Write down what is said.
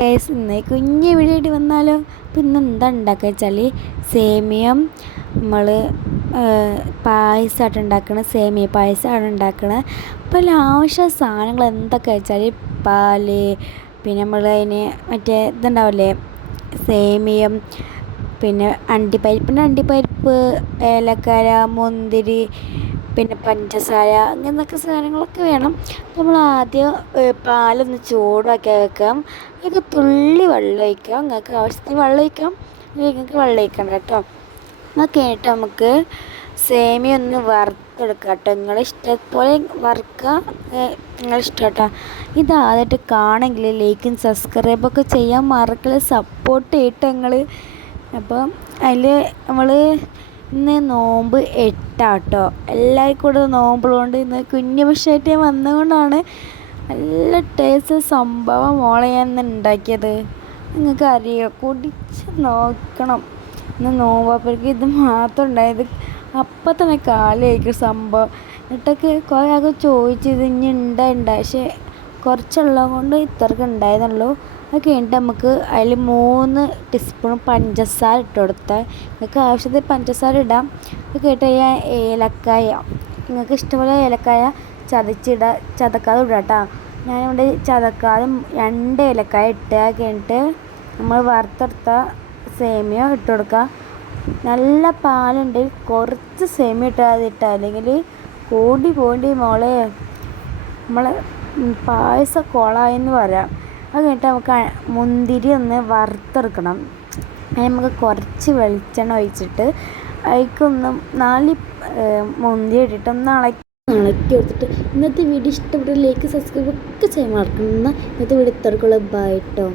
Guys ഇന്ന് കുഞ്ഞ് വീടായിട്ട് വന്നാലോ. അപ്പം ഇന്ന് എന്താ ഉണ്ടാക്കുക വെച്ചാൽ സേമിയം നമ്മൾ പായസമായിട്ട് ഉണ്ടാക്കണ സേമിയ പായസമാണ് ഉണ്ടാക്കണത്. അപ്പോൾ ആവശ്യ സാധനങ്ങൾ എന്തൊക്കെ വെച്ചാൽ പാല്, പിന്നെ നമ്മൾ അതിന് മറ്റേ ഇതുണ്ടാവില്ലേ സേമിയം, പിന്നെ അണ്ടിപ്പരിപ്പ്, ഏലക്കായ, മുന്തിരി, പിന്നെ പഞ്ചസാര, അങ്ങനത്തെ സാധനങ്ങളൊക്കെ വേണം. നമ്മൾ ആദ്യം പാലൊന്ന് ചൂടാക്കി വെക്കാം. അതിലേക്ക് തുള്ളി വെള്ളം ഒഴിക്കാം. നിങ്ങൾക്ക് ആവശ്യത്തിന് വെള്ളം ഒഴിക്കാം, നിങ്ങൾക്ക് വെള്ളം ഒഴിക്കണം കേട്ടോ. അതൊക്കെ ആയിട്ട് നമുക്ക് സേമിയ ഒന്ന് വറുത്തെടുക്കാം കേട്ടോ. നിങ്ങളെ ഇഷ്ടപോലെ വറുക്കുക, നിങ്ങളിഷ്ടം കേട്ടോ. ഇതാദ്യമായിട്ട് കാണെങ്കിൽ ലൈക്കും സബ്സ്ക്രൈബൊക്കെ ചെയ്യാൻ മറക്കല്, സപ്പോർട്ട് ചെയ്തിട്ട് നിങ്ങൾ. അപ്പം അതിൽ നമ്മൾ ഇന്ന് നോമ്പ് 8 എല്ലാവർക്കും കൂടെ നോമ്പുള്ളതുകൊണ്ട് ഇന്ന് കുഞ്ഞു വിഷയമായിട്ട് ഞാൻ വന്നതുകൊണ്ടാണ്. നല്ല ടേസ്റ്റ് സംഭവം മോളെ ഞാൻ ഇന്ന് ഉണ്ടാക്കിയത്. നിങ്ങൾക്ക് അറിയാം, കുടിച്ച് നോക്കണം. ഇന്ന് നോമ്പപ്പോഴേക്ക് ഇത് മാത്രം ഉണ്ടായത്. അപ്പം തന്നെ കാലിയായിരിക്കും സംഭവം. എന്നിട്ടൊക്കെ കുറേ ആൾക്ക് ചോദിച്ചത് ഇനി ഉണ്ടാ പക്ഷേ കുറച്ചുള്ളത് കൊണ്ട് ഇത്രയ്ക്ക് ഉണ്ടായതുള്ളൂ. അത് കഴിഞ്ഞിട്ട് നമുക്ക് അതിൽ 3 ടീസ്പൂൺ പഞ്ചസാര ഇട്ട് കൊടുത്താൽ നിങ്ങൾക്ക് ആവശ്യത്തിന് പഞ്ചസാര ഇടാം. അത് കേട്ട് കഴിഞ്ഞാൽ ഏലക്കായ, നിങ്ങൾക്ക് ഇഷ്ടംപോലെ ഏലക്കായ ചതക്കാതെ ഇടാം കേട്ടോ. ഞാനിവിടെ ചതക്കാതെ 2 ഏലക്കായ ഇട്ട് കഴിഞ്ഞിട്ട് നമ്മൾ വറുത്തെടുത്ത സേമിയ ഇട്ട് കൊടുക്കുക. നല്ല പാലുണ്ടെങ്കിൽ കുറച്ച് സേമിയ ഇട്ടാൽ അല്ലെങ്കിൽ പോണ്ടി മോളെ നമ്മളെ പായസം കൊളായെന്ന് പറയാം. അത് കഴിഞ്ഞിട്ട് നമുക്ക് മുന്തിരി ഒന്ന് വറുത്തെടുക്കണം. അതിന് നമുക്ക് കുറച്ച് വെളിച്ചെണ്ണ ഒഴിച്ചിട്ട് അതിലേക്കൊന്ന് 4 മുന്തിരി ഇട്ടിട്ട് ഒന്ന് ഇളക്കി എടുത്തിട്ട് ഇന്നത്തെ വീഡിയോ ഇഷ്ടപ്പെട്ട ലൈക്ക് സബ്സ്ക്രൈബ് ഒക്കെ ചെയ്യാൻ മറക്കുന്ന. ഇന്നത്തെ വീഡിയോ ഇത്രക്കുള്ള ബൈ കേട്ടോ.